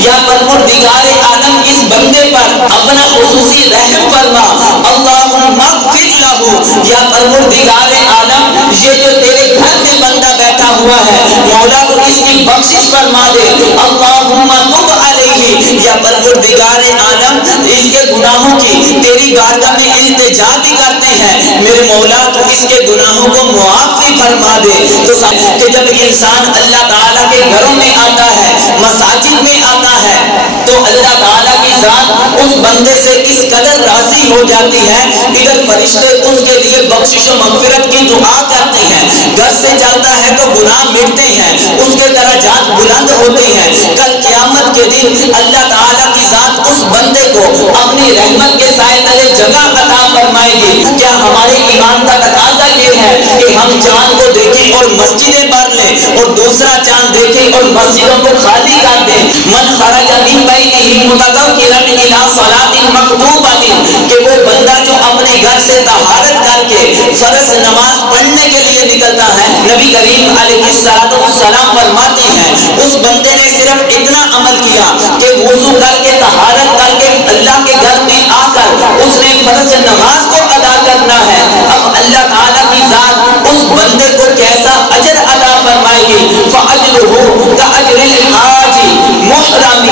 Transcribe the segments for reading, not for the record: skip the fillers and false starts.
یا پروردگار عالم اس بندے پر اپنا خصوصی رحم فرما، اللہم اغفر لہ، یا پروردگار عالم یہ جو تیرے گھر میں بندہ بیٹھا ہوا ہے مولا تو اس کی بخشش فرما دے، اللہم تب علیہ، یا پروردگار عالم اس کے گناہوں کی تیری بارگاہ میں التجا بھی کرتے ہیں، میرے مولا تو اس کے گناہوں کو معاف بھی فرما دے۔ تو کہ جب انسان اللہ تعالیٰ کے گھروں میں آتا ہے، مساجد میں آتا ہے، تو اللہ تعالیٰ کی ذات اس بندے سے اس قدر راضی ہو جاتی ہے، ادھر فرشتے اس کے لیے بخشش و مغفرت کی دعا کرتے ہیں، گھر سے چلتا ہے تو گناہ مٹتے ہیں، اس کے درجات بلند ہوتے ہیں، کل قیامت کے دن اللہ تعالیٰ کی ذات اس بندے کو اپنی رحمت کے سائے تلے جگہ عطا فرمائے گی۔ کیا ہمارے ایمان کا تقاضا یہ ہے کہ ہم چاند کو دیکھیں اور مسجدیں بھر لیں اور دوسرا چاند دیکھیں اور مسجدوں کو خالی کر دیں؟ من خرج من بیتہ متطہرا الی صلاۃ مکتوبہ، کہ وہ بندہ جو اپنے گھر سے طہارت کر کے فرض نماز پڑھنے کے لیے نکلتا ہے، نبی کریم علیہ السلام فرماتے ہیں اس بندے نے صرف اتنا عمل کیا کہ وضو کر کے طہارت کر کے اللہ کے گھر میں آ کر اس نے فرض نماز کو ادا کرنا ہے، اب اللہ تعالیٰ کی ذات اس بندے کو کیسا اجر عطا فرمائے گی؟ فَأَجْرُهُ كَأَجْرِ الْحَاجِ مُحْرَمِ،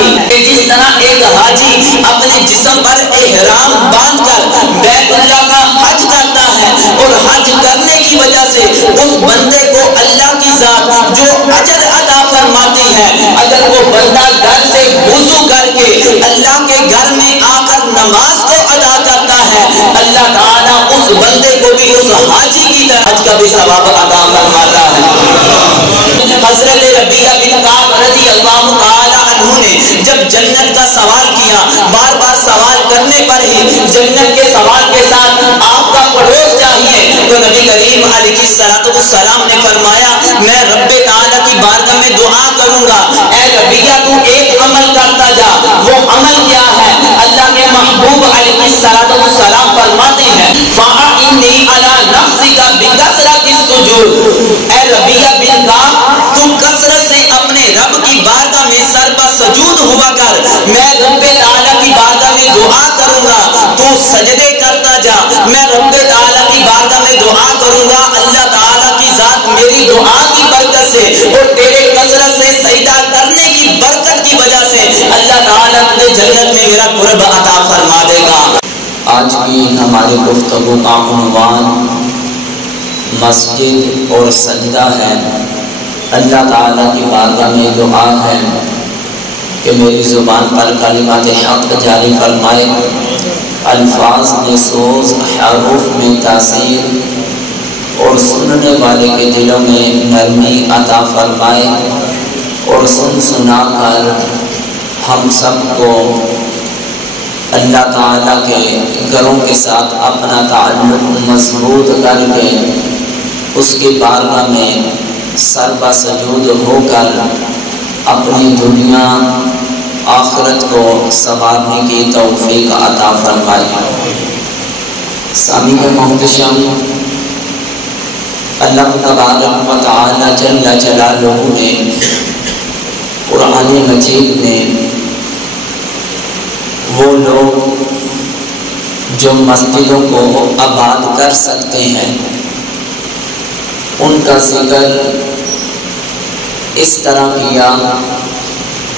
جس طرح ایک حاجی اپنے جسم پر احرام باندھ کر بیت اللہ کا حج کرتا ہے اور حج کرنے کی وجہ سے اس بندے کو اللہ کی ذات جو اجر عطا فرماتی ہے، اگر وہ بندہ گھر سے وضو کر کے اللہ کے گھر میں آ کر نماز کو ادا کرتا ہے، اللہ تعالیٰ اس بندے کو بھی اس حاجی کی طرح حج کا بھی ثواب عطا فرماتا ہے۔ حضرت ربیہ بن کعب رضی اللہ تعالی عنہ نے جب جنت کا سوال کیا، بار بار سوال کرنے پر ہی جنت کے سوال کے ساتھ آپ کا پڑوس چاہیے، تو نبی کریم علیہ السلام نے فرمایا میں رب تعالیٰ کی بارگاہ میں دعا کروں گا، اے ربیہ تو ایک عمل کرتا جا، وہ عمل کیا ہے؟ اللہ کے محبوب علیہ السلام فرماتے ہیں فَأَعِنِّي عَلَى نَفْسِكَ بِكَثْرَةِ السُّجُودِ، اے ربیہ بن کعب تم کثرت سے اپنے رب کی بارگاہ میں سربا سجود ہوا کر، میں رب تعالیٰ کی بارگاہ میں دعا کروں گا تو سجدے کرتا جا، میں رب تعالیٰ کی بارگاہ میں دعا کروں گا، اللہ تعالیٰ کی ذات میری دعا کی برکت سے اور تیرے کثرت سے سجدہ کرنے کی برکت کی وجہ سے اللہ تعالیٰ تجھے جنت میں میرا قرب عطا فرما دے گا۔ آج کی ہماری گفتگو کا عنوان مسجد اور سجدہ ہے۔ اللہ تعالیٰ کی بارگاہ میں دعا ہے کہ میری زبان پر کلمات حق جاری فرمائے، الفاظ میں سوز، حروف میں تاثیر اور سننے والے کے دلوں میں نرمی عطا فرمائے، اور سن سنا کر ہم سب کو اللہ تعالیٰ کے گھروں کے ساتھ اپنا تعلق مضبوط کر کے اس کی بارگاہ میں سربا سجود ہو کر اپنی دنیا آخرت کو سنوارنے کی توفیق عطا فرمائے۔ سامعین محتشم، اللہ تبارک و تعالی جل جلالہ نے قرآن مجید میں وہ لوگ جو مسجدوں کو آباد کر سکتے ہیں ان کا ذکر اس طرح کیا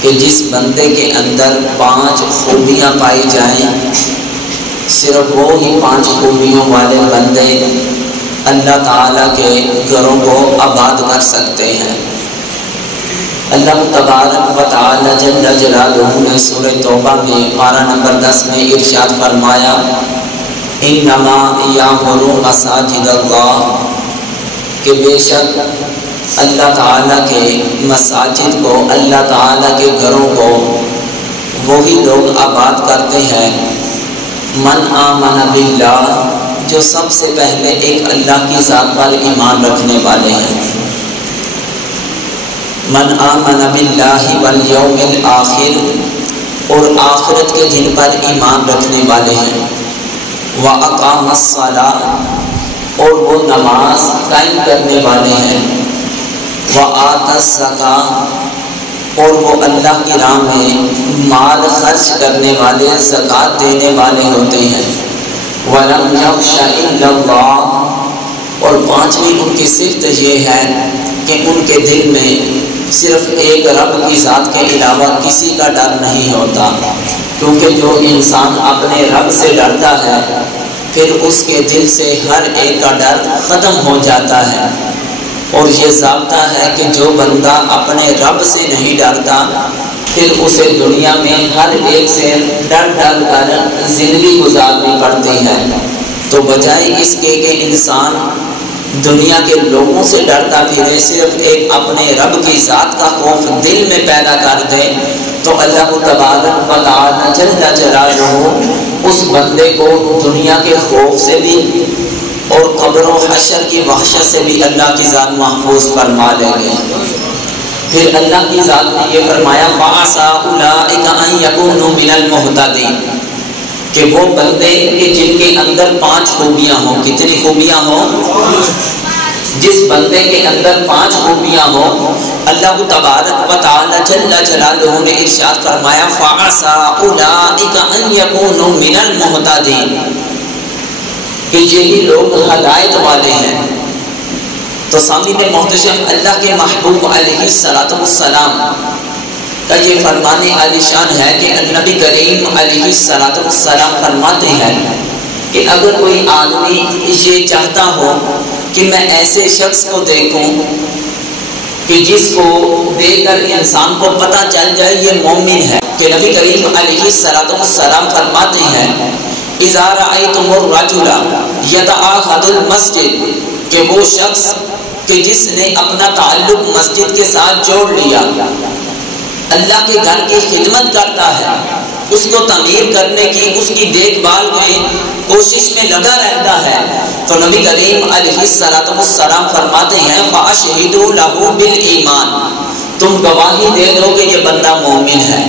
کہ جس بندے کے اندر 5 خوبیاں پائی جائیں، صرف وہ ہی 5 خوبیوں والے بندے اللہ تعالیٰ کے گھروں کو آباد کر سکتے ہیں۔ اللہ تبارک و تعالی جل جلالہ نے سورہ توبہ میں پارہ نمبر 10 میں ارشاد فرمایا انما یعمر مساجد اللہ، کہ بے شک اللہ تعالیٰ کے مساجد کو، اللہ تعالیٰ کے گھروں کو وہی لوگ آباد کرتے ہیں من آمن باللہ، جو سب سے پہلے ایک اللہ کی ذات پر ایمان رکھنے والے ہیں، من آمن باللہ والیوم الآخر، اور آخرت کے دن پر ایمان رکھنے والے ہیں، وَأَقَامَ الصَّلَاةَ، اور وہ نماز قائم کرنے والے ہیں، وَآتَى الزَّكَاةَ، اور وہ اللہ کی راہ میں مال خرچ کرنے والے، زکوٰۃ دینے والے ہوتے ہیں۔ وَلَمْ يَخْشَ إِلَّا اللَّهَ، اور پانچویں ان کی صفت یہ ہے کہ ان کے دل میں صرف ایک رب کی ذات کے علاوہ کسی کا ڈر نہیں ہوتا، کیونکہ جو انسان اپنے رب سے ڈرتا ہے پھر اس کے دل سے ہر ایک کا ڈر ختم ہو جاتا ہے۔ اور یہ ضابطہ ہے کہ جو بندہ اپنے رب سے نہیں ڈرتا پھر اسے دنیا میں ہر ایک سے ڈر ڈر کر زندگی گزارنی پڑتی ہے۔ تو بجائے اس کے کہ انسان دنیا کے لوگوں سے ڈرتا پھرے، صرف ایک اپنے رب کی ذات کا خوف دل میں پیدا کر دے، تو اللہ تبارک و تعالی جل جلالہ اس بندے کو دنیا کے خوف سے بھی اور قبر و حشر کی وحشت سے بھی اللہ کی ذات محفوظ فرما لے گے۔ پھر اللہ کی ذات نے یہ فرمایا فَعَسَىٰ أُولَٰئِكَ أَن يَكُونُوا مِنَ الْمُهْتَدِينَ، کہ وہ بندے کہ جن کے اندر 5 خوبیاں ہوں۔ کتنی خوبیاں ہوں؟ جس بندے کے اندر 5 خوبیاں ہوں، اللہ تبارک و تعالی جل جلالہ نے ارشاد فرمایا فَعَسَىٰ أُولَٰئِكَ أَن يَكُونُوا مِنَ الْمُهْتَدِينَ، کہ یہی لوگ ہدایت والے ہیں۔ تو سامعین محتشم، اللہ کے محبوب علیہ السلام کا یہ فرمان عالی شان ہے کہ نبی کریم علیہ السلام فرماتے ہیں کہ اگر کوئی آدمی یہ چاہتا ہو کہ میں ایسے شخص کو دیکھوں کہ جس کو دیکھ کر انسان کو پتہ چل جائے یہ مومن ہے، کہ نبی کریم علیہ السلام فرماتے ہیں اِذَا رَأَيْتُمُ الرَّجُلَ يَتَعَاهَدُ الْمَسْجِدَ، کہ وہ شخص کہ جس نے اپنا تعلق مسجد کے ساتھ جوڑ لیا، اللہ کے گھر کی خدمت کرتا ہے، اس کو تعمیر کرنے کی، اس کی دیکھ بھال میں کوشش میں لگا رہتا ہے، تو نبی کریم علیہ السلام فرماتے ہیں فَأَشْهِدُوا لَهُ بِالْإِيمَانِ، تم گواہی دے دو کہ یہ بندہ مومن ہے۔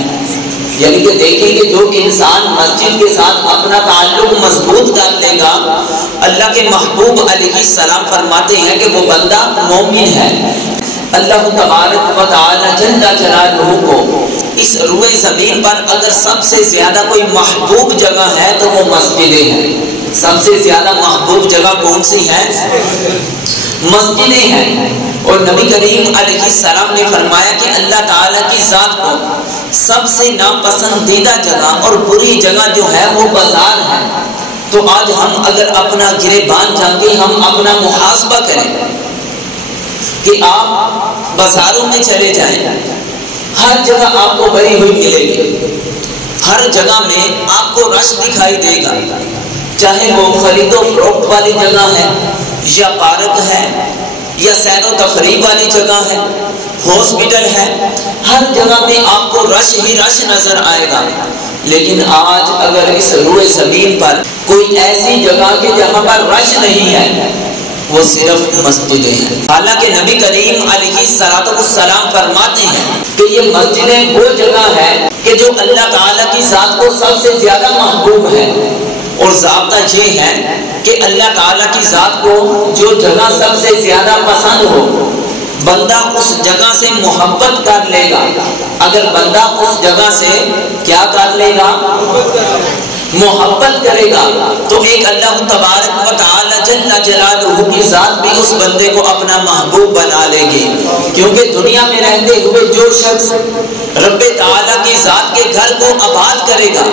یعنی کہ دیکھیں کہ جو انسان مسجد کے ساتھ اپنا تعلق مضبوط کر لے گا، اللہ کے محبوب علیہ السلام فرماتے ہیں کہ وہ بندہ مومن ہے۔ اللہ تبارک و تعالی جل جلالہ کو اس روئے زمین پر اگر سب سے زیادہ کوئی محبوب جگہ ہے تو وہ مسجدیں ہیں۔ سب سے زیادہ محبوب جگہ کون سی ہے؟ مسجدیں ہیں۔ اور نبی کریم علیہ السلام نے فرمایا کہ اللہ تعالیٰ کی ذات کو سب سے ناپسندیدہ جگہ اور بری جگہ جو ہے وہ بازار ہے۔ تو آج ہم اگر اپنا گریبان جان کے ہم اپنا محاسبہ کریں کہ آپ بازاروں میں چلے جائیں، ہر جگہ آپ کو بھری ہوئی ملے گی، ہر جگہ میں آپ کو رش دکھائی دے گا، چاہے وہ خرید و فروخت والی جگہ ہے یا پارک ہے یا سیر و تفریح والی جگہ ہے، ہاسپٹل ہے، ہر جگہ میں آپ کو رش ہی رش نظر آئے گا۔ لیکن آج اگر اس روئے زمین پر کوئی ایسی جگہ کہ جہاں پر رش نہیں ہے، وہ صرف مسجدیں ہیں۔ حالانکہ نبی کریم علیہ السلام فرماتے ہیں کہ یہ مسجدیں وہ جگہ ہے کہ جو اللہ تعالیٰ کی ذات کو سب سے زیادہ محبوب ہے۔ اور ضابطہ یہ ہے کہ اللہ تعالیٰ کی ذات کو جو جگہ سب سے زیادہ پسند ہو، بندہ اس جگہ سے محبت کر لے گا۔ اگر بندہ اس جگہ سے کیا کر لے گا؟ محبت کرے گا، تو ایک اللہ تبارک و تعالی جل جلالہ کی ذات بھی اس بندے کو اپنا محبوب بنا لے گی۔ کیونکہ دنیا میں رہتے ہوئے جو شخص رب تعالی کی ذات کے گھر کو آباد کرے گا،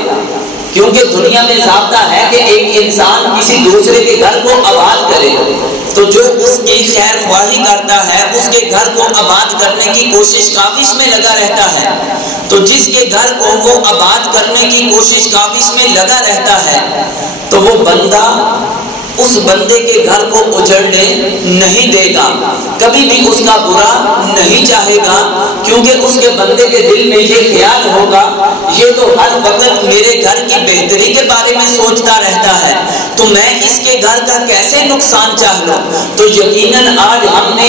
کیونکہ دنیا میں ضابطہ ہے کہ ایک انسان کسی دوسرے کے گھر کو آباد کرے، تو جو اس کی خیر خواہی کرتا ہے اس کے گھر کو آباد کرنے کی کوشش کاوش میں لگا رہتا ہے، تو جس کے گھر کو وہ آباد کرنے کی کوشش کاوش میں لگا رہتا ہے، تو وہ بندہ اس بندے کے گھر کو اجڑنے نہیں دے گا، کبھی بھی اس کا برا نہیں چاہے گا، کیونکہ اس کے بندے کے دل میں یہ خیال ہوگا یہ تو ہر وقت میرے گھر کی بہتری کے بارے میں سوچتا رہتا ہے، تو میں اس کے گھر کا کیسے نقصان چاہ لوں۔ تو یقیناً آج ہم نے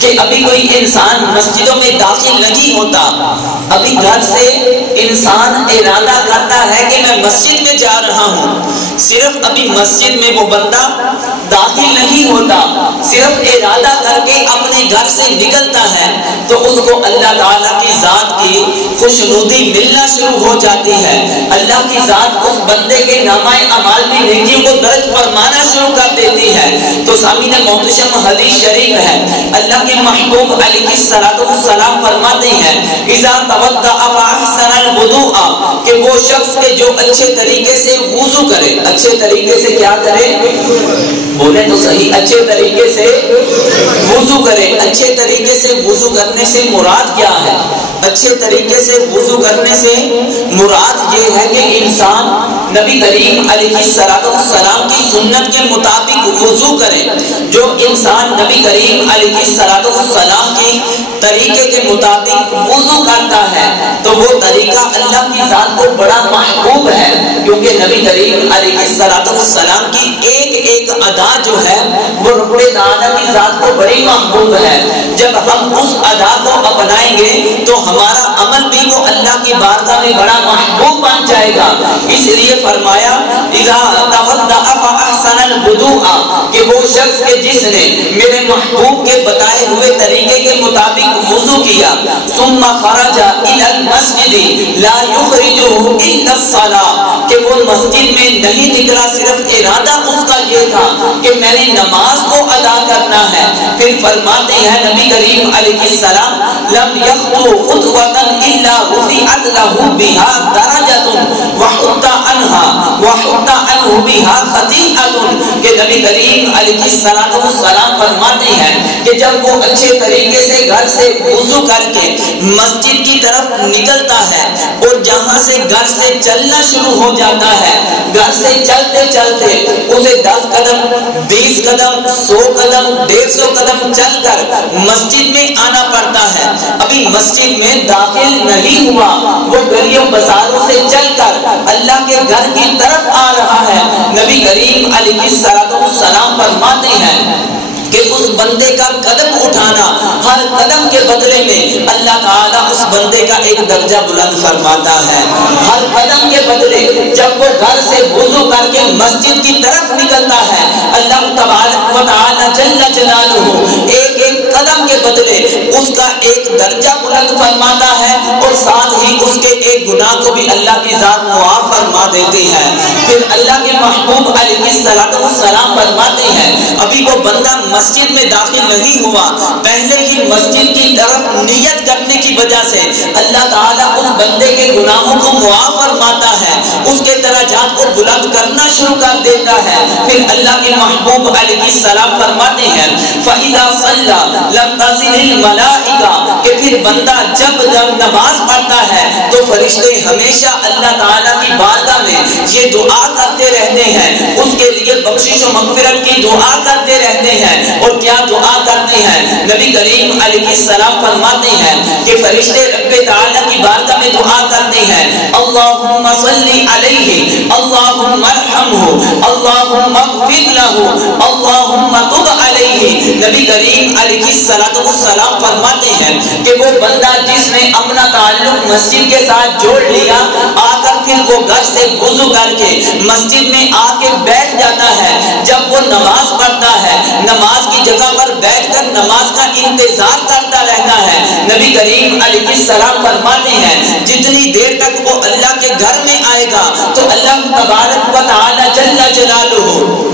کہ ابھی کوئی انسان مسجدوں میں داخل نہیں ہوتا، ابھی گھر سے انسان ارادہ کرتا ہے کہ میں مسجد میں جا رہا ہوں، صرف ابھی مسجد میں وہ بندہ داخل نہیں ہوتا، صرف ارادہ کر کے اپنے گھر سے نکلتا ہے تو اس کو اللہ تعالیٰ کی ذات کی خوشنودی ملنا شروع ہو جاتی ہے۔ اللہ کی ذات اس بندے کے نامہ اعمال میں نیکیوں کو درج فرمانا شروع کر دیتی ہے۔ تو سامعین محترم حدیث شریف ہے، اللہ کے محبوب علیہ السلام فرماتے ہیں اذا توضأ فاحسن الوضوء، کہ وہ شخص کے جو اچھے طریقے سے وضو کرے، اچھے طریقے سے کیا کرے، بولے تو صحیح، اچھے طریقے سے وضو کرے۔ اچھے طریقے سے وضو کرنے سے مراد کیا ہے؟ اچھے طریقے سے وضو کرنے سے مراد یہ ہے کہ انسان نبی کریم علیہ السلام کی سنت کے مطابق وضو کرے۔ جو انسان نبی کریم علیہ السلام کی طریقے کے مطابق وضو کرتا ہے تو وہ طریقہ اللہ کی ذات کو بڑا محبوب ہے، کیونکہ نبی کریم علیہ السلام کی ایک ایک ادا جو ہے وہ رب تعالیٰ کی ذات کو بڑی محبوب ہے۔ جب ہم اس ادا کو اپنائیں گے تو ہمارا عمل بھی وہ اللہ کی بارگاہ میں بڑا محبوب بن جائے گا۔ اس لیے فرمایا اذا توضأ فاحسن الوضوء، کہ وہ شخص کے جس نے میرے محبوب کے بتائے ہوئے طریقے کے مطابق وضو کیا، ثم خرج الى المسجد لا يخرجه الا الصلاة، کہ وہ مسجد میں نہیں نکلا، صرف ارادہ اس کا یہ تھا کہ میں نے نماز کو ادا کرنا ہے۔ پھر فرماتے ہیں نبی کریم علیہ السلام لم يخطو خطوة الا رفعت له بها درجة وحط عنه بها خطيئة، کہ نبی کریم علیہ السلام فرماتے ہیں کہ جب وہ اچھے طریقے سے گھر سے وضو کر کے مسجد کی طرف نکلتا ہے اور جہاں سے گھر سے چلنا شروع ہو جاتا ہے، گھر سے چلتے چلتے اسے 10 قدم 20 قدم 100 قدم 150 قدم چل کر مسجد میں آنا پڑتا ہے۔ ابھی مسجد میں داخل نہیں ہوا، وہ گلیوں بازاروں سے چل کر اللہ کے گھر کی طرف آ رہا ہے۔ نبی کریم علیہ السلام فرماتے ہیں کہ اس بندے کا قدم اٹھانا، ہر قدم کے بدلے میں اللہ تعالیٰ اس بندے کا ایک درجہ بلند فرماتا ہے۔ ہر قدم کے بدلے جب وہ گھر سے وضو کر کے مسجد کی طرف نکلتا ہے، اللہ تبارک و تعالیٰ جل جلالہ ایک ایک قدم کے بدلے اس کا ایک درجہ بلند فرماتا ہے، اور ساتھ ہی اس کے ایک گناہ کو بھی اللہ کی ذات معاف فرما دیتی ہے۔ پھر اللہ کے محبوب علیہ السلام فرماتے ہیں ابھی وہ بندہ مسجد میں داخل نہیں ہوا، پہلے ہی مسجد کی طرف نیت کرنے کی وجہ سے اللہ تعالیٰ اس بندے کے گناہوں کو معاف فرماتا ہے، اس کے درجات کو بلند کرنا شروع کر دیتا ہے۔ پھر اللہ کے محبوب علیہ السلام فرماتے ہیں فَإِذَا صَلَّى لَمْ تَزِلِ الْمَلَائِكَةُ، کہ پھر بندہ جب نماز پڑھتا ہے تو فرشتے ہمیشہ اللہ تعالیٰ کی بارگاہ میں یہ دعا کرتے رہتے ہیں، اس کے لیے بخشش و مغفرت کی دعا کرتے رہتے ہیں۔ اور کیا دعا کرتے ہیں؟ نبی کریم علیہ السلام فرماتے ہیں کہ فرشتے رب تعالیٰ کی بارگاہ میں دعا کرتے ہیں اللہم صلی علیہ، اللہم ارحمہ، اللہم اغفر لہ، اللہم تب علیہ۔ نبی کریم علیہ السلام فرماتے ہیں کہ وہ بندہ جس نے اپنا تعلق مسجد کے ساتھ جوڑ لیا، آ کر پھر وہ گھر سے وضو کر کے مسجد میں آ کے بیٹھ جاتا ہے، جب وہ نماز پڑھتا ہے نماز کی جگہ پر بیٹھ کر نماز کا انتظار کرتا رہتا ہے۔ نبی کریم علیہ السلام فرماتے ہیں جتنی دیر تک وہ اللہ کے گھر میں آئے گا تو اللہ تبارک و تعالی جل جلالہ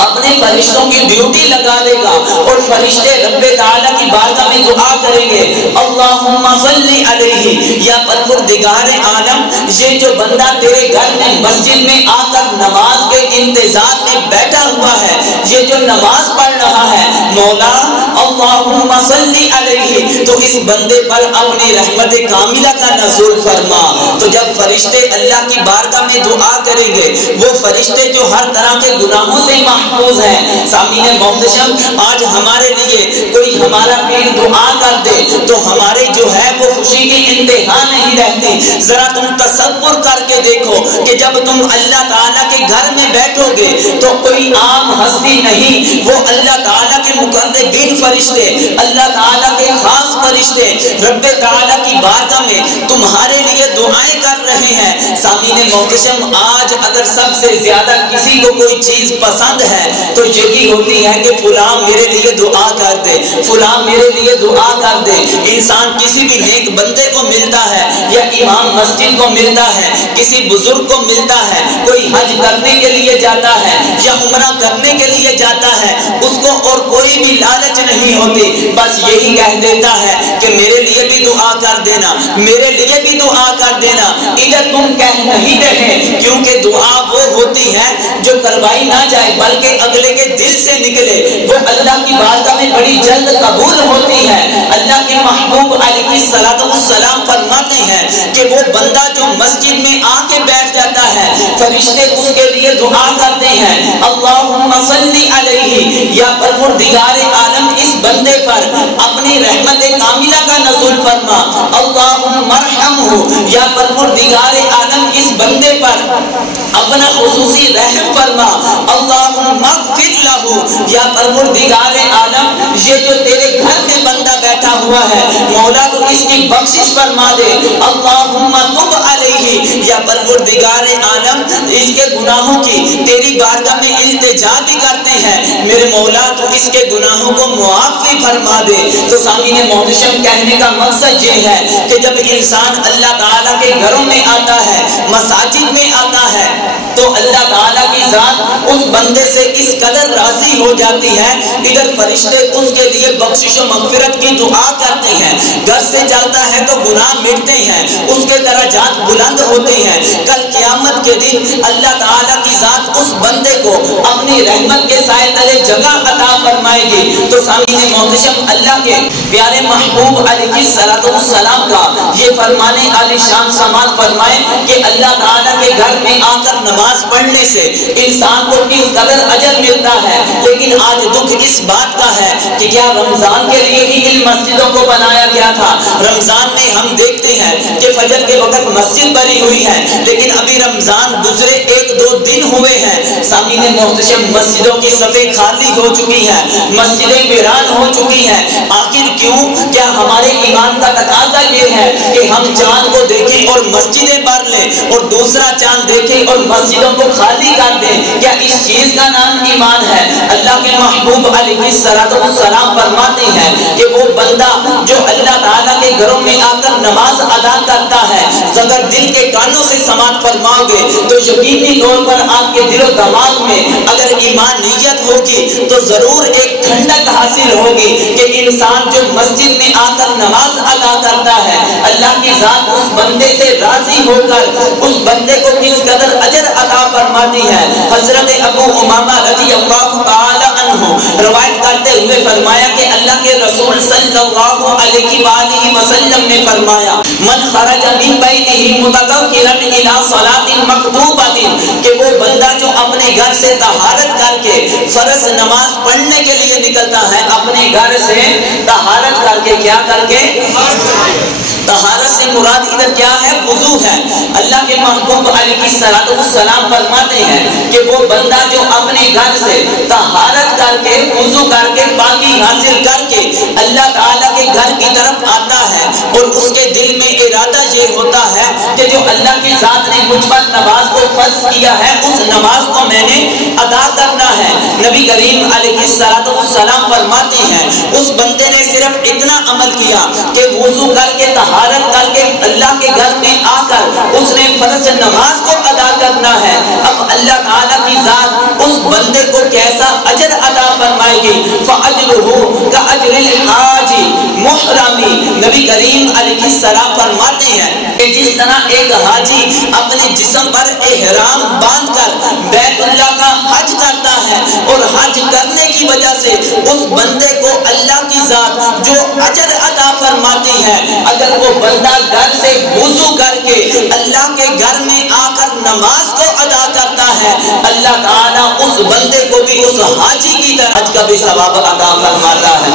اپنے فرشتوں کی ڈیوٹی لگا دے گا، اور فرشتے رب تعالیٰ کی بارگاہ میں دعا کریں گے اللہم صلی علیہ، یا پروردگار عالم یہ جو بندہ تیرے گھر میں مسجد میں آ کر نماز کے انتظار میں بیٹھا ہوا ہے، یہ جو نماز پڑھ رہا ہے، مولا اللہم صلی علیہ، تو اس بندے پر اپنی رحمت کاملہ کا نزول فرما۔ تو جب فرشتے اللہ کی بارگاہ میں دعا کریں گے، وہ فرشتے جو ہر طرح کے گناہوں سے محفوظ ہیں، سامعین محتشم آج ہمارے لیے کوئی ہمارا پیر دعا کر دے تو ہمارے جو ہے وہ خوشی کی انتہا نہیں رہتی۔ ذرا تم تصور کر کے دیکھو کہ جب تم اللہ تعالیٰ کے گھر میں بیٹھو گے تو کوئی عام ہستی نہیں، وہ اللہ تعالیٰ کے مقربین فرشتے اللہ اللہ تعالیٰ کے خاص فرشتے رب تعالیٰ کی بارگاہ میں تمہارے لیے دعائیں کر رہے ہیں۔ سامعین محتشم، آج اگر سب سے زیادہ کسی کو کوئی چیز پسند ہے تو یہی ہوتی ہے کہ فلاں میرے لیے دعا کر دے، فلاں میرے لیے دعا کر دے۔ انسان کسی بھی نیک بندے کو ملتا ہے یا امام مسجد کو ملتا ہے، کسی بزرگ کو ملتا ہے، کوئی حج کرنے کے لیے جاتا ہے یا عمرہ کرنے کے لیے جاتا ہے، اس کو اور کوئی بھی لالچ نہیں ہوتی، بس یہی کہہ دیتا ہے کہ میرے لیے بھی دعا کر دینا، میرے لیے بھی دعا کر دینا۔ ادھر تم کہہ نہیں رہے، کیونکہ دعا وہ ہوتی ہے جو کروائی نہ جائے بلکہ اگلے کے دل سے نکلے، وہ اللہ کی بارگاہ میں بڑی جلد قبول ہوتی ہے۔ اللہ کے محبوب علیہ السلام فرماتے ہیں کہ وہ بندہ جو مسجد میں آ کے بیٹھ جاتا ہے، فرشتے اس کے لیے دعا کرتے ہیں، اللہم صلی علیہ، یا پروردگار عالم اس بندے پر اپنی رحمت کاملہ کا نزول فرما، اللہم ارحمہ، یا پروردگار عالم اس بندے پر اپنا خصوصی رحم فرما، اللہم اغفر لہ، یا پروردگار عالم یہ جو تیرے گھر میں بندہ بیٹھا ہوا ہے مولا تو اس کی بخشش فرما دے، اللہم تب علیہ، یا پروردگار عالم اس کے گناہوں کی تیری بارگاہ میں التجا بھی کرتے ہیں، میرے مولا تو اس کے گناہوں کو معاف بھی فرما دے۔ تو سامعین محتشم، کہنے کا مقصد یہ ہے کہ جب انسان اللہ تعالیٰ کے گھروں میں آتا ہے، مساجد میں آتا ہے، تو اللہ تعالیٰ کی ذات اس بندے سے اس قدر راضی ہو جاتی ہے، ادھر فرشتے اس کے لیے بخشش و مغفرت کی دعا کرتے ہیں، گھر سے چلتا ہے تو گناہ مٹتے ہیں، اس کے درجات بلند ہوتے ہیں، کل قیامت کے دن اللہ تعالیٰ کی ذات اس بندے کو اپنی رحمت کے سائے تلے جگہ عطا فرمائے گی۔ تو سامعین محتشم، اللہ کے پیارے محبوب علیہ السلام کا یہ فرمانے عالی شان سماعت فرمائے کہ اللہ تعالیٰ کے گھر میں آ کر نماز پڑھنے سے انسان کو کس قدر اجر ملتا ہے، لیکن آج دکھ اس بات کا ہے کہ کیا رمضان کے لیے ہی ان مسجدوں کو بنایا گیا تھا؟ رمضان میں ہم دیکھتے ہیں کہ فجر کے وقت مسجد بھری ہوئی ہے، لیکن ابھی رمضان گزرے 1-2 دن ہوئے ہیں، سامعین محتشم مسجدوں کی صفیں خالی ہو چکی ہیں، مسجدیں ویران ہو چکی ہیں۔ آخر کیوں؟ کیا ہمارے ایمان کا تقاضا یہ ہے کہ ہم چاند کو دیکھیں اور مسجدیں بھر لیں اور دوسرا چاند دیکھیں اور مسجدوں کو خالی کر دیں؟ کیا اس چیز کا نام ایمان ہے؟ اللہ کے محبوب علیہ السلام فرماتے ہیں کہ وہ بندہ جو اللہ تعالیٰ کے گھروں میں آ کر نماز ادا کرتا ہے، اگر دل کے کانوں سے سماعت فرماؤ گے تو یقینی طور پر آپ کے دل و دماغ میں اگر ایمانیت ہوگی تو ضرور ایک ٹھنڈک حاصل ہوگی کہ انسان جو مسجد میں آ کر نماز ادا کرتا ہے، اللہ کی ذات اس بندے سے راضی ہو کر اس بندے کو کس قدر اجر عطا فرماتی ہے۔ حضرت ابو امامہ رضی اللہ تعالی عنہ روایت کرتے ہوئے فرمایا کہ اللہ کے رسول صلی اللہ علیہ وآلہ وسلم نے فرمایا، من خرج من بیتہ متطہرا الی صلاۃ مکتوبہ، کہ وہ بندہ جو اپنے گھر سے طہارت کر کے فرض نماز پڑھنے کے لیے نکلتا ہے، اپنے گھر سے طہارت کر کے، کیا کر کے؟ طہارت سے مراد ادھر کیا ہے؟ وضو ہے۔ اللہ کے محبوب علیہ السلام فرماتے ہیں کہ وہ بندہ جو اپنے گھر سے طہارت کر کے، وضو کر کے، پاکی حاصل کر کے اللہ تعالیٰ کے گھر کی طرف آتا ہے اور اس کے دل میں ارادہ یہ ہوتا ہے کہ جو اللہ کی ذات نے مجھ پر نماز کو فرض کیا ہے اس نماز کو میں نے ادا کرنا ہے، نبی کریم علیہ السلام فرماتے ہیں اس بندے نے صرف اتنا عمل کیا کہ وضو کر کے، طہارت کر کے اللہ کے گھر میں آ کر اس نے فرض نماز کو ادا کرنا ہے۔ اب اللہ تعالیٰ کی ذات اس بندے کو کیسا اجر عطا فرمائے گی؟ فَأَجْرُهُ كَأَجْرِ الْحَاجِ مُحْرَمِ، نبی کریم علیہ السلام فرماتے ہیں کہ جس طرح ایک حاجی اپنے جسم پر احرام باندھ کر بیت اللہ کا حج کرتا ہے اور حج کرنے کی وجہ سے اس بندے کو اللہ کی ذات جو اجر عطا فرماتی ہے، اگر وہ بندہ گھر سے وضو کر کے اللہ کے گھر میں آ کر نماز کو ادا کرتا ہے، اللہ تعالیٰ اس بندے کو بھی اس حاجی کی طرح حج کا بھی ثواب عطا فرماتا ہے۔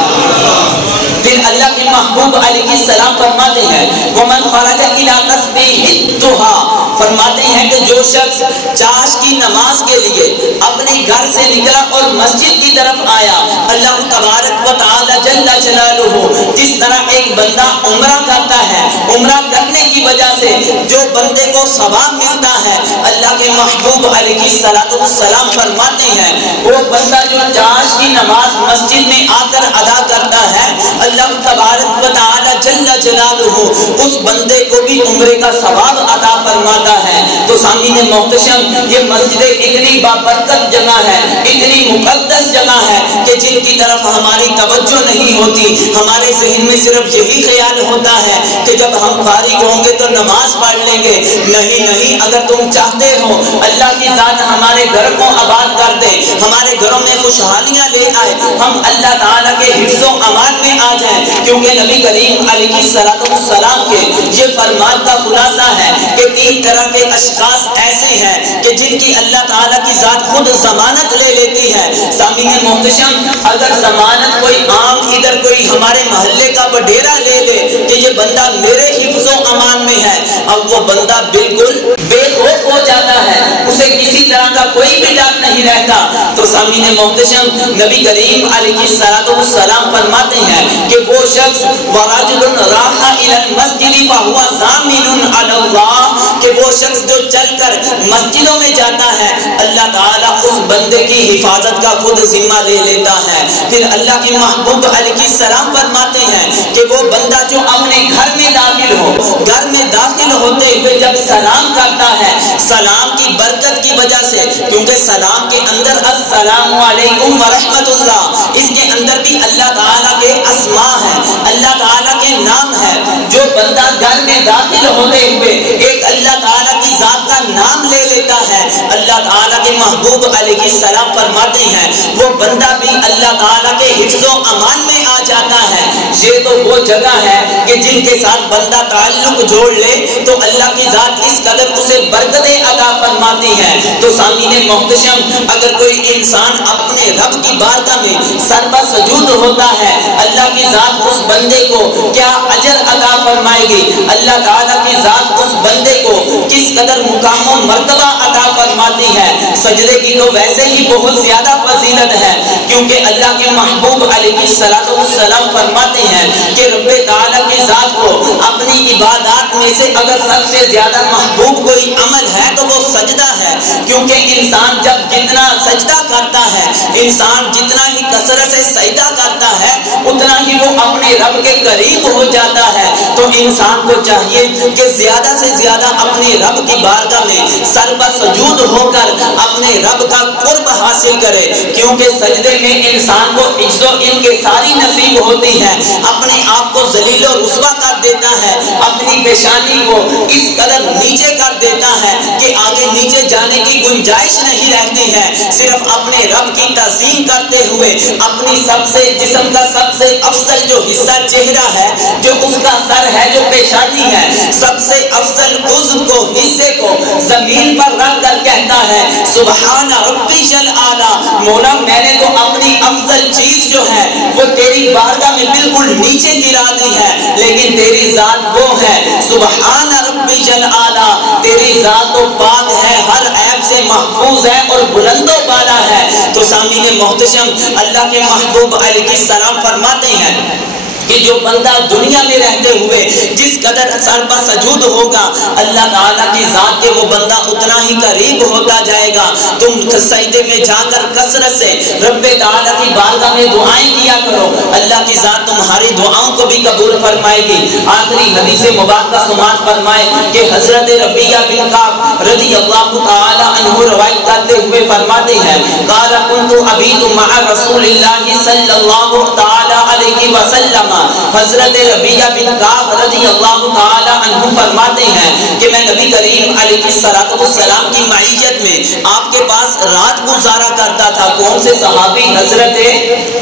پھر اللہ کے محبوب علیہ السلام فرماتے ہیں وَمَنْ خَرَجَ إِلَىٰ تَسْبِيحِ الضُّحَىٰ، فرماتے ہیں ہے کہ جو شخص چاش کی نماز کے لیے اپنے گھر سے نکلا اور مسجد کی طرف آیا، اللہ تبارک و تعالی جل جلالہ جس طرح ایک بندہ عمرہ کرتا ہے، عمرہ کرنے کی وجہ سے جو بندے کو ثواب ملتا ہے، اللہ کے محبوب علیہ الصلوۃ والسلام فرماتے ہیں وہ بندہ جو چاش کی نماز مسجد میں آ کر ادا کرتا ہے، اللہ تبارک و تعالی جل جلالہ اس بندے کو بھی عمرے کا ثواب عطا فرماتا ہے۔ تو سامعین محتشم، یہ مسجد اتنی بابرکت جگہ ہے، اتنی مقدس جگہ ہے کہ جن کی طرف ہماری توجہ نہیں ہوتی، ہمارے ذہن میں صرف یہی خیال ہوتا ہے کہ جب ہم فارغ ہوں گے تو نماز پڑھ لیں گے۔ نہیں، اگر تم چاہتے ہو اللہ کی ذات ہمارے گھر کو آباد کر دے، ہمارے گھروں میں خوشحالیاں لے آئے، ہم اللہ تعالیٰ کے حفظ و امان میں آ جائیں، کیونکہ نبی کریم علیہ الصلوۃ والسلام کے یہ فرمان کا خلاصہ ہے کہ 3 طرح کے اشخاص ایسے ہیں کہ جن کی اللہ تعالیٰ کی ذات خود ضمانت لے لیتی ہے۔ سامعین محتشم، اگر ضمانت کوئی عام ادھر کوئی ہمارے محلے کا وڈیرا لے لے کہ یہ بندہ میرے حفظ و امان میں ہے، اب وہ بندہ بالکل بے خوف ہو جاتا ہے، اسے کسی طرح کا کوئی بھی ڈر نہیں رہتا۔ تو سامعین محتشم، نبی کریم علیہ الصلوۃ والسلام فرماتے ہیں کہ وہ شخص وَرَجُلٌ رَاحَ إِلَى الْمَسْجِدِ فَهُوَ ضَامِنٌ عَلَى اللَّهِ، کہ وہ شخص جو چل کر مسجدوں میں جاتا ہے، اللہ تعالیٰ اس بندے کی حفاظت کا خود ذمہ لے لیتا ہے۔ پھر اللہ کے محبوب علیہ السلام فرماتے ہیں کہ وہ بندہ جو اپنے گھر میں داخل ہو، گھر میں داخل ہوتے ہوئے جب سلام کرتا ہے، سلام کی برکت کی وجہ سے، کیونکہ سلام کے اندر السلام علیکم ورحمۃ اللہ، اس کے اندر بھی اللہ تعالیٰ کے اسماء ہیں، اللہ تعالیٰ کے نام ہیں۔ جو بندہ گھر میں داخل ہوتے ہوئے ایک اللہ تعالیٰ کی ذات کا نام لے لیتا ہے، اللہ تعالیٰ کے محبوب علیہ السلام فرماتے ہیں وہ بندہ بھی اللہ تعالیٰ کے حفظ و امان میں آ جاتا ہے۔ یہ تو وہ جگہ ہے کہ جن کے ساتھ بندہ تعلق جوڑ لے تو اللہ کی ذات اس قدر اسے برکتیں عطا فرماتی ہے۔ تو سامعین محتشم، اگر کوئی انسان اپنے رب کی بارگاہ میں سر پر سجود ہوتا ہے، اللہ کی ذات اس بندے کو کیا اجر عطا فرمائے گی، اللہ تعالیٰ کی ذات اس بندے کو کس قدر مقام و مرتبہ عطا فرماتی ہے۔ سجدے کی تو ویسے ہی بہت زیادہ فضیلت ہے، کیونکہ اللہ کے محبوب علیہ الصلوۃ والسلام فرماتے ہیں کہ رب تعالیٰ کی ذات کو اپنی عبادات میں سے اگر سب سے زیادہ محبوب کوئی عمل ہے تو وہ سجدہ ہے، کیونکہ انسان جب جتنا سجدہ کرتا ہے، انسان جتنا ہی کثرت سے سجدہ کرتا ہے، اتنا ہی وہ اپنے رب کے قریب ہو جاتا ہے۔ تو انسان کو چاہیے کہ زیادہ سے زیادہ اپنے رب کی بارگاہ میں سر پر سجود ہو کر اپنے رب کا قرب حاصل کرے، کیونکہ سجدے میں انسان کو عزت و انکساری نصیب ہوتی ہے، اپنے آپ کو ذلیل و رسوا کر دیتا ہے، اپنی پیشانی کو اس قدر نیچے کر دیتا ہے کہ آگے نیچے جانے کی گنجائش نہیں رہتی ہے۔ صرف اپنے رب کی تعظیم کرتے ہوئے اپنی سب سے جسم کا سب سے افضل جو حصہ چہرہ ہے، جو اس کا سر ہے، جو پیشانی ہے، سب سے افضل عضو کو، حصے کو زمین پر رکھ کر کہتا ہے سبحان ربی الاعلی، مولا میں نے تو اپنی افضل چیز جو ہے وہ تیری بارگاہ میں بالکل نیچے گرا دی ہے، لیکن تیری ذات وہ ہے سبحان ربی الاعلی، تیری ذات تو پاک ہے، ہر عیب سے محفوظ ہے اور بلند و بالا ہے۔ تو سامعین محتشم، اللہ کے محبوب علیہ السلام فرماتے ہیں کہ جو بندہ دنیا میں رہتے ہوئے جس قدر سر پر سجود ہوگا، اللہ تعالیٰ کی ذات کے وہ بندہ اتنا ہی قریب ہوتا جائے گا۔ تم سجدے میں جا کر کثرت سے رب تعالیٰ کی بارگاہ میں دعائیں کیا کرو، اللہ کی ذات تمہاری دعاؤں کو بھی قبول فرمائے گی۔ آخری حدیث مبارکہ سماعت فرمائے کہ حضرت ربیہ بن کعب رضی اللہ تعالی عنہ روایت کرتے ہوئے فرماتے ہیں قال كنت ابيت مع رسول الله صلی اللہ تعالی علیہ وسلم، حضرت ربیہ بن کعب رضی اللہ تعالی عنہ فرماتے ہیں کہ میں نبی کریم علیہ الصلوۃ والسلام کی معیت میں آپ کے پاس رات گزارا کرتا تھا۔ کون سے صحابی؟ حضرت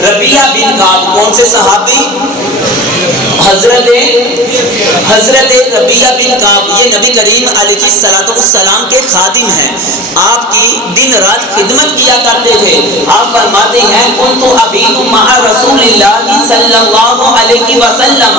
ربیہ بن کعب۔ کون سے صحابی؟ حضرت ربیہ بن کعب۔ یہ نبی کریم علیہ الصلوۃ والسلام کے خادم ہیں، آپ کی دن رات خدمت کیا کرتے تھے۔ آپ فرماتے ہیں كنت ابيت مع رسول الله صلی اللہ علیہ وسلم،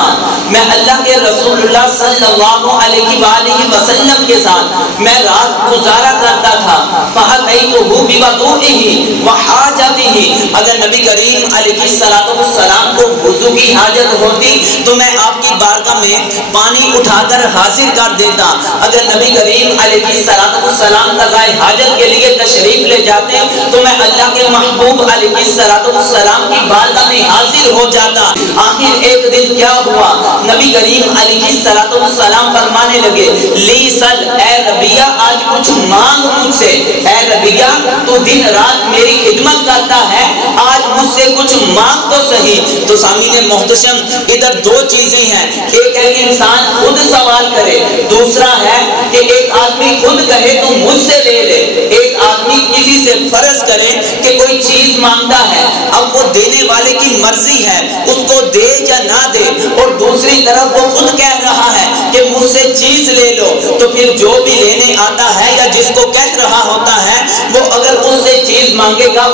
میں اللہ کے رسول اللہ صلی اللہ علیہ وآلہ وسلم کے ساتھ میں رات گزارا کرتا تھا. فَأَتَيْتُهُ بِوَضُوئِهِ وَحَاجَتِهِ. اگر نبی کریم علیہ السلام کو وضو کی حاجت ہوتی تو میں آپ کی بارگاہ میں پانی اٹھا کر حاضر کر دیتا. اگر نبی کریم علیہ السلام قضائے حاجت کے لیے تشریف لے جاتے تو میں اللہ کے محبوب علیہ السلام کی بارگاہ میں حاضر ہو جاتا. آخر ایک دن کیا ہوا, نبی کریم علیہ السلام فرمانے لگے, لی سل, اے ربیہ آج کچھ مانگ مجھ سے. اے ربیہ تو دن رات میری خدمت کرتا ہے, آج مجھ سے کچھ مانگ تو صحیح. تو سامعین محتشم ادھر دو چیزیں ہیں, ایک ہے کہ انسان خود سوال کرے, دوسرا ہے کہ ایک آدمی خود کہے تو مجھ سے لے لے. ایک آدمی کسی سے فرض کرے کہ کوئی چیز مانگتا ہے, اب وہ دینے والے کی مرضی ہے اس کو دے یا نہ دے, اور دوسری طرف وہ خود کہہ رہا ہے کہ مجھ سے چیز لے لو, تو پھر جو بھی لینے آتا ہے یا جس کو کہہ رہا ہوتا ہے وہ اگر اس سے چیز مانگے گا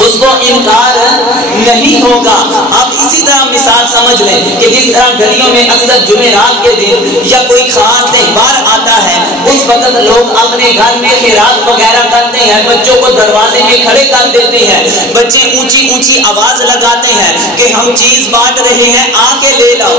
اس کو انکار نہیں ہوگا. آپ اسی طرح مثال سمجھ لیں کہ جس طرح گلیوں میں اکثر جمعرات کے دن یا کوئی خاص تہوار آتا ہے, اس وقت لوگ اپنے گھر میں خیرات وغیرہ کرتے ہیں, بچوں کو دروازے میں کھڑے کر دیتے ہیں, بچے اونچی اونچی آواز لگاتے ہیں کہ ہم چیز بانٹ رہے ہیں, آ کے لے لاؤ.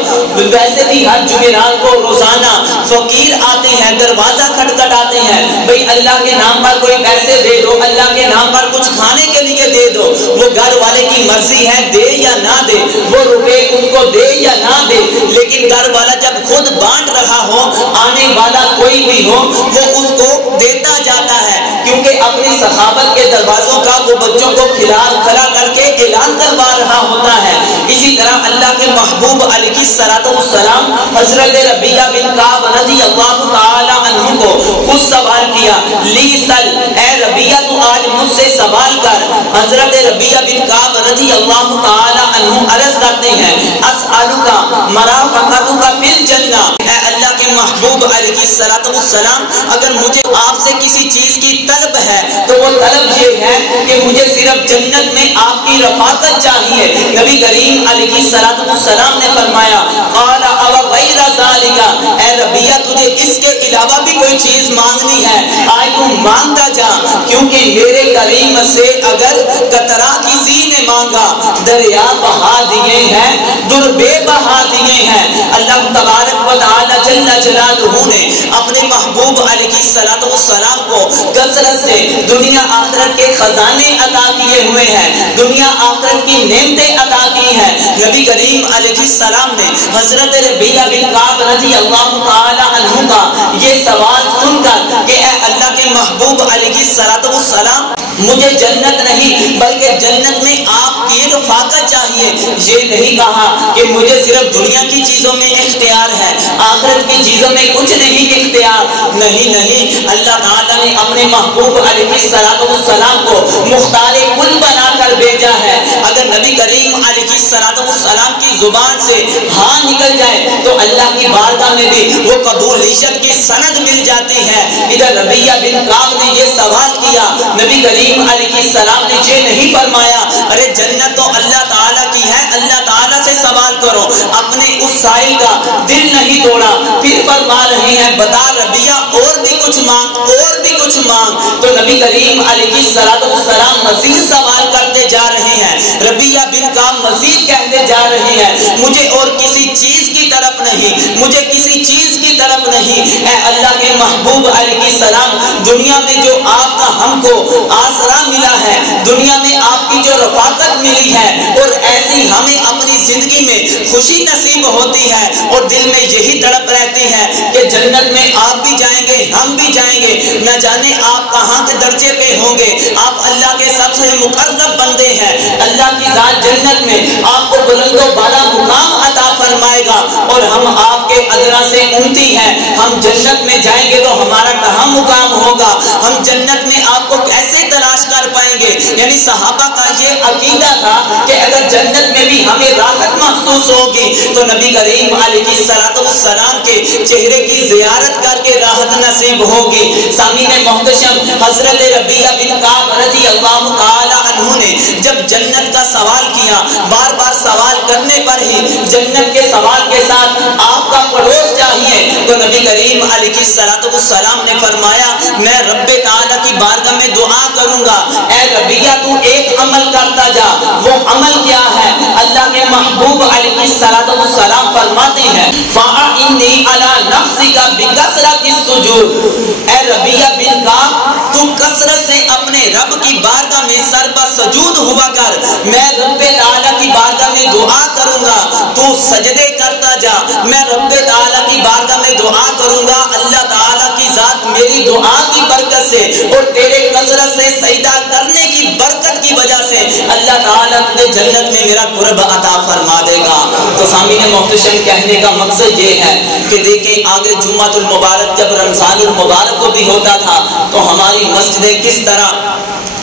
ویسے بھی ہر جمعرات کو روزانہ فقیر آتے ہیں, دروازہ کھٹکھٹاتے ہیں, بھئی اللہ کے نام پر کوئی پیسے دے دو, اللہ کے نام پر کچھ کھانے کے لیے دے دو. وہ گھر والے کی مرضی ہے دے یا نہ دے, وہ روپے اس کو دے یا نہ دے, لیکن گھر والا جب خود بانٹ رہا ہو, آنے والا کوئی بھی ہو, وہ اس کو دیتا جاتا ہے, کیونکہ اپنی صحابت کے دروازوں کا وہ بچوں کو کھلا کر کے اعلان کروا رہا ہوتا ہے. اسی طرح اللہ کے محبوب علیہ السلام حضرت ربیہ بن کعب رضی اللہ تعالی عنہ کو کچھ سوال کیا, لی سل, اے ربیہ تو آج مجھ سے سوال کر. حضرت ربیہ بن کعب رضی اللہ تعالی عنہ عرض کرتے ہیں, اسألک مرافقتک فی الجنہ. اے اللہ کے محبوب علیہ السلام, اگر مجھے آپ سے کسی چیز کی طلب ہے تو وہ طلب یہ ہے کہ مجھے صرف جنت میں آپ کی رفاقت چاہیے. نبی کریم علیہ السلام نے فرمایا, قال او غیر ذالک, اے ربیہ تجھے اس کے علاوہ بھی کوئی چیز مانگنی ہے, آج تم مانگتا جا, کیونکہ میرے کریم سے اگر قطرہ کسی نے مانگا دریا بہا دیے ہیں, دربے بہا دیے ہیں. اللہ تبارک و تعالی جل جلالہ نے اپنے محبوب علیہ السلام کو کثرت سے دنیا آخرت کے خزانے عطا کیے ہوئے ہیں, دنیا آخرت کی نعمتیں عطا کی ہیں. نبی کریم علیہ السلام نے حضرت ربیہ بن کعب رضی اللہ تعالی عنہ کا یہ سوال سن کر کہ اے اللہ کے محبوب علیہ السلام, مجھے جنت نہیں بلکہ جنت میں آپ کی رفاقت چاہیے, یہ نہیں کہا کہ مجھے صرف دنیا کی چیزوں میں اختیار ہے, آخرت کی چیزوں میں کچھ نہیں اختیار. نہیں, اللہ تعالیٰ نے اپنے محبوب علیہ السلام کو مختار کل بنا کر بھیجا ہے. اگر نبی کریم علیہ السلام کی زبان سے ہاں نکل جائے تو اللہ کی بارگاہ میں بھی وہ قبولیت کی سند مل جاتی ہے. ادھر ربیہ بن کعب نے یہ سوال کیا, نبی کریم علیہ السلام نے یہ نہیں فرمایا ارے جنت تو اللہ تعالیٰ کی ہے, اللہ تعالیٰ سے سوال کرو, اپنے اس سائل کا دل نہیں توڑا. پھر فرما رہے ہیں, بتا ربیہ اور بھی کچھ مانگ, اور بھی کچھ مانگ. تو نبی کریم علیہ السلام مزید سوال کرتے جا رہے ہیں, ربیہ بن کعب مزید کہتے جا رہے ہیں, مجھے اور کسی چیز کی طرف نہیں, مجھے کسی چیز کی طرف نہیں. اے اللہ کے محبوب علیہ السلام, دنیا میں جو آپ کا ہم کو آسرا ملا ہے, دنیا میں آپ کی جو رفاقت ملی ہے, اور ایسی ہمیں اپنی زندگی میں خوشی نصیب ہوتی ہے, اور دل میں یہی تڑپ رہتی ہے کہ جنت میں آپ بھی جائیں گے, ہم بھی جائیں گے, نہ جانے آپ کہاں کے درجے پہ ہوں گے. آپ اللہ کے سب سے مقرب بندے ہیں, اللہ کی ذات جنت میں آپ کو بلند و بالا مقام عطا فرمائے گا, اور ہم آپ کے ادنا سے اونتی ہیں. ہم جنت میں جائیں گے تو ہمارا کہاں مقام ہوگا, ہم جنت میں آپ کو کیسے تلاش کر پائیں گے. یعنی صحابہ کا یہ عقیدہ تھا کہ اگر جنت میں بھی نہیں ہمیں راحت محسوس ہوگی تو نبی کریم علیہ السلام کے چہرے کی زیارت کر کے راحت نصیب ہوگی۔ سامعین محتشم، حضرت ربیعہ بن کعب رضی اللہ تعالی عنہ نے جب جنت کا سوال کیا، بار بار سوال کرنے پر ہی جنت کے سوال کے ساتھ آپ کا پڑوس چاہیے، تو نبی کریم علیہ السلام نے فرمایا میں رب تعالی کی بارگاہ میں دعا کروں گا، اے ربیعہ تو ایک عمل کرتا جا۔ وہ عمل کیا ہے؟ اللہ کے محبوب علیہ السلام فرماتے ہیں فَأَعِنِّي عَلَى نَفْسِكَ بِكَثْرَةِ السُّجُودِ، اے ربیعہ بن کعب تو کثرت سے اپنے رب کی بارگاہ میں سربا سجود ہوا کر، میں رب تعالی کی بارگاہ میں دعا کروں گا تو سجدے کرتا جا، میں رب تعالی کی بارگاہ میں دعا کروں گا، اللہ تعالی کی ذات میری دعا کی برکت سے اور تیرے کثرت سے سجدہ کرنے کی برکت کی وجہ سے اللہ تعالیٰ تجھے جنت میں میرا قرب عطا فرما دے گا۔ تو سامعین محتشم، کہنے کا مقصد یہ ہے کہ دیکھیں آگے جمعۃ المبارک جب رمضان المبارک کو بھی ہوتا تھا تو ہماری مسجدیں کس طرح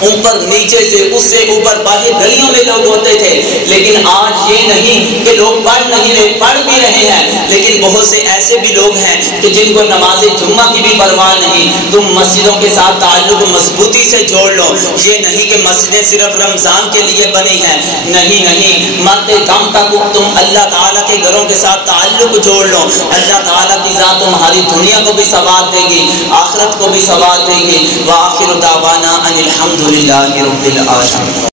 اوپر نیچے سے اس سے اوپر باہر گلیوں میں لوگ ہوتے تھے، لیکن آج یہ نہیں کہ لوگ پڑھ نہیں رہے، پڑھ بھی رہے ہیں، لیکن بہت سے ایسے بھی لوگ ہیں کہ جن کو نماز جمعہ کی بھی پرواہ نہیں۔ تم مسجدوں کے ساتھ تعلق مضبوطی سے جوڑ لو، یہ نہیں کہ مسجدیں صرف رمضان کے لیے بنی ہیں، نہیں، مرتے دم تک تم اللہ تعالیٰ کے گھروں کے ساتھ تعلق جوڑ لو، اللہ تعالیٰ کی ذات تمہاری دنیا کو بھی ثواب دے گی، آخرت کو بھی ثواب دے گی۔ وآخر دعوانا ان الحمد للہ رب العالمین۔